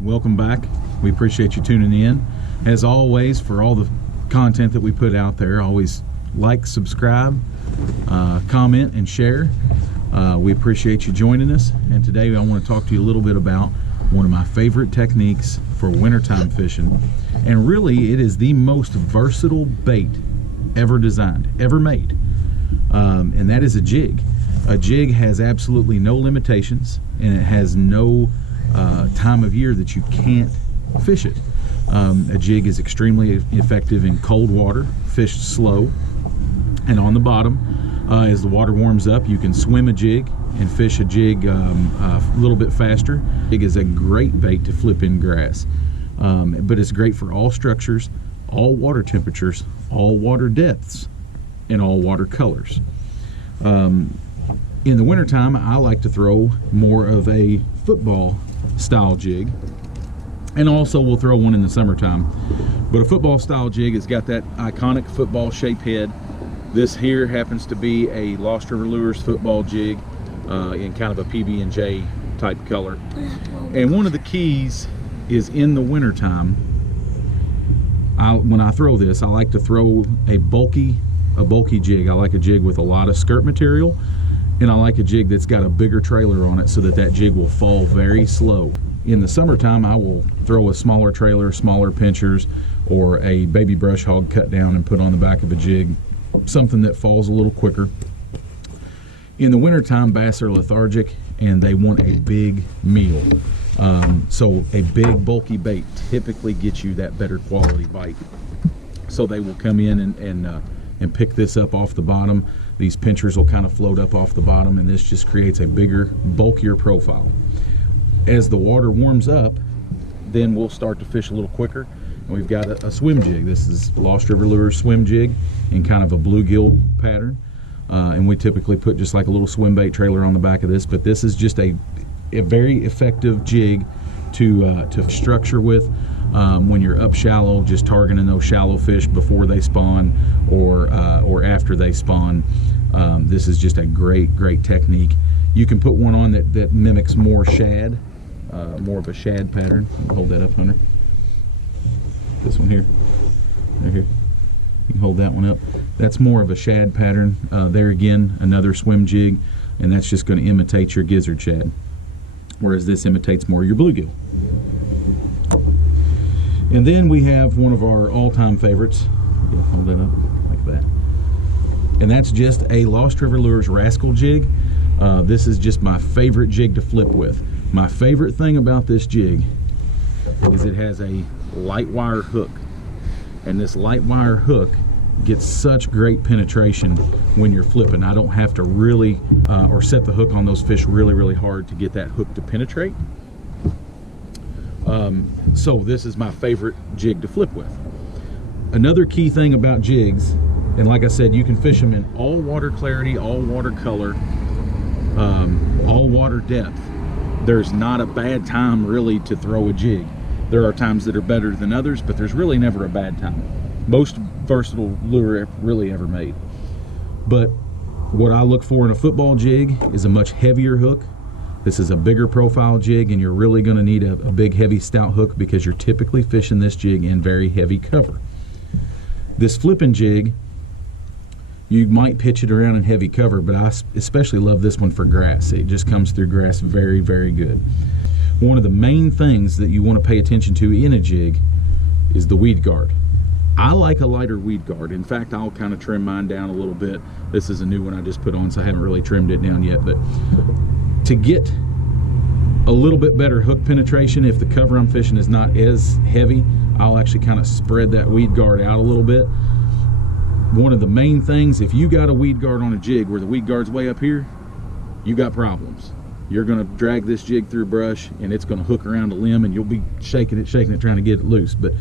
Welcome back. We appreciate you tuning in. As always, for all the content that we put out there, always like, subscribe, comment, and share. We appreciate you joining us. And today I want to talk to you a little bit about one of my favorite techniques for wintertime fishing. And really, it is the most versatile bait ever designed, ever made. And that is a jig. A jig has absolutely no limitations, and it has no time of year that you can't fish it. A jig is extremely effective in cold water, fished slow, and on the bottom. As the water warms up, you can swim a jig and fish a jig a little bit faster. Jig is a great bait to flip in grass, but it's great for all structures, all water temperatures, all water depths, and all water colors. In the wintertime, I like to throw more of a football style jig, and also we'll throw one in the summertime. But a football style jig has got that iconic football shaped head. This here happens to be a Lost River Lures football jig in kind of a PB&J type color. And one of the keys is in the wintertime, when I throw this, I like to throw a bulky jig. I like a jig with a lot of skirt material, and I like a jig that's got a bigger trailer on it so that jig will fall very slow. In the summertime, I will throw a smaller trailer, smaller pinchers, or a baby brush hog cut down and put on the back of a jig, something that falls a little quicker. In the wintertime, bass are lethargic and they want a big meal. So a big bulky bait typically gets you that better quality bite. So they will come in and pick this up off the bottom. These pinchers will kind of float up off the bottom, and this just creates a bigger, bulkier profile. As the water warms up, then we'll start to fish a little quicker. And we've got a swim jig. This is Lost River Lures swim jig in kind of a bluegill pattern. And we typically put just like a little swim bait trailer on the back of this, but this is just a very effective jig to structure with when you're up shallow, just targeting those shallow fish before they spawn or after they spawn. This is just a great technique. You can put one on that mimics more shad, more of a shad pattern. Hold that up, Hunter. This one here, right here. You can hold that one up. That's more of a shad pattern. There again, another swim jig, and that's just going to imitate your gizzard shad, whereas this imitates more your bluegill. And then we have one of our all-time favorites. Yeah, hold that up like that. And that's just a Lost River Lures Rascal jig. This is just my favorite jig to flip with. My favorite thing about this jig is it has a light wire hook. And this light wire hook gets such great penetration when you're flipping. I don't have to really, or set the hook on those fish really hard to get that hook to penetrate. So this is my favorite jig to flip with. Another key thing about jigs, and like I said, you can fish them in all water clarity, all water color, all water depth. There's not a bad time really to throw a jig. There are times that are better than others, but there's really never a bad time. Most versatile lure really ever made. But what I look for in a football jig is a much heavier hook. This is a bigger profile jig, and you're really going to need a big, heavy, stout hook because you're typically fishing this jig in very heavy cover. This flipping jig, you might pitch it around in heavy cover, but I especially love this one for grass. It just comes through grass very good. One of the main things that you want to pay attention to in a jig is the weed guard. I like a lighter weed guard. In fact, I'll kind of trim mine down a little bit. This is a new one I just put on, so I haven't really trimmed it down yet. But to get a little bit better hook penetration, if the cover I'm fishing is not as heavy, I'll actually kind of spread that weed guard out a little bit. One of the main things, if you got a weed guard on a jig where the weed guard's way up here, you got problems. you're going to drag this jig through brush and it's going to hook around a limb and you'll be shaking it, trying to get it loose. But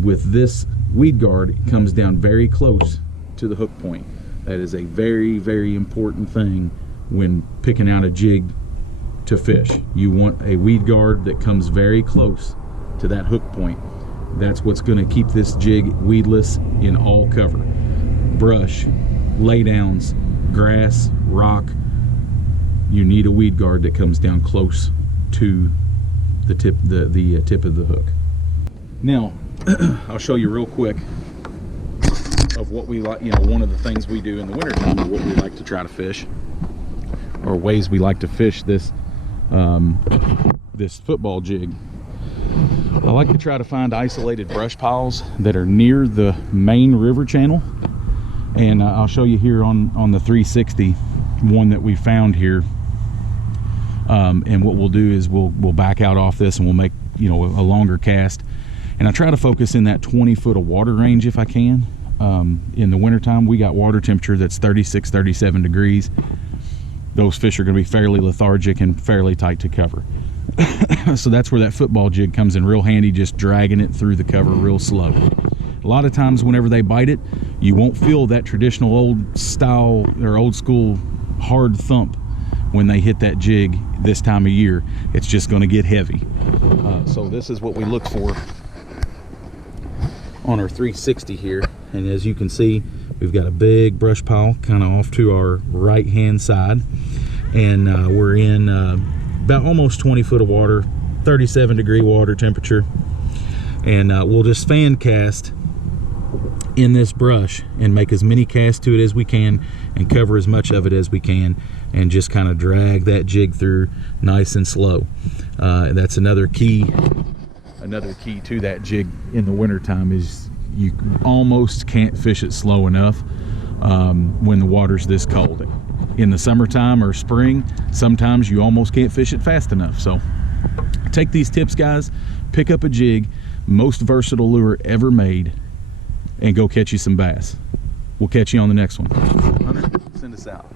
with this weed guard, it comes down very close to the hook point. That is a very, very important thing when picking out a jig to fish. You want a weed guard that comes very close to that hook point. That's what's going to keep this jig weedless in all cover. Brush, laydowns, grass, rock. You need a weed guard that comes down close to the tip, the tip of the hook. Now, I'll show you real quick of what we like. You know, one of the things we do in the wintertime, or what we like to try to fish, or ways we like to fish this this football jig. I like to try to find isolated brush piles that are near the main river channel, and I'll show you here on the 360 one that we found here. And what we'll do is we'll back out off this and we'll make, you know, a longer cast, and I try to focus in that 20 foot of water range if I can. In the wintertime, we got water temperature that's 36, 37 degrees. Those fish are going to be fairly lethargic and fairly tight to cover. So that's where that football jig comes in real handy, just dragging it through the cover real slow. A lot of times whenever they bite it, you won't feel that traditional old style or old school hard thump when they hit that jig this time of year. It's just going to get heavy. So this is what we look for on our 360 here, and as you can see, we've got a big brush pile kind of off to our right hand side, and we're in about almost 20 foot of water, 37 degree water temperature, and we'll just fan cast in this brush and make as many casts to it as we can and cover as much of it as we can, and just kind of drag that jig through nice and slow. That's another key to that jig in the wintertime, is you almost can't fish it slow enough when the water's this cold. In the summertime or spring, sometimes you almost can't fish it fast enough. So take these tips, guys, pick up a jig, most versatile lure ever made, and go catch you some bass. We'll catch you on the next one. Hunter, send us out.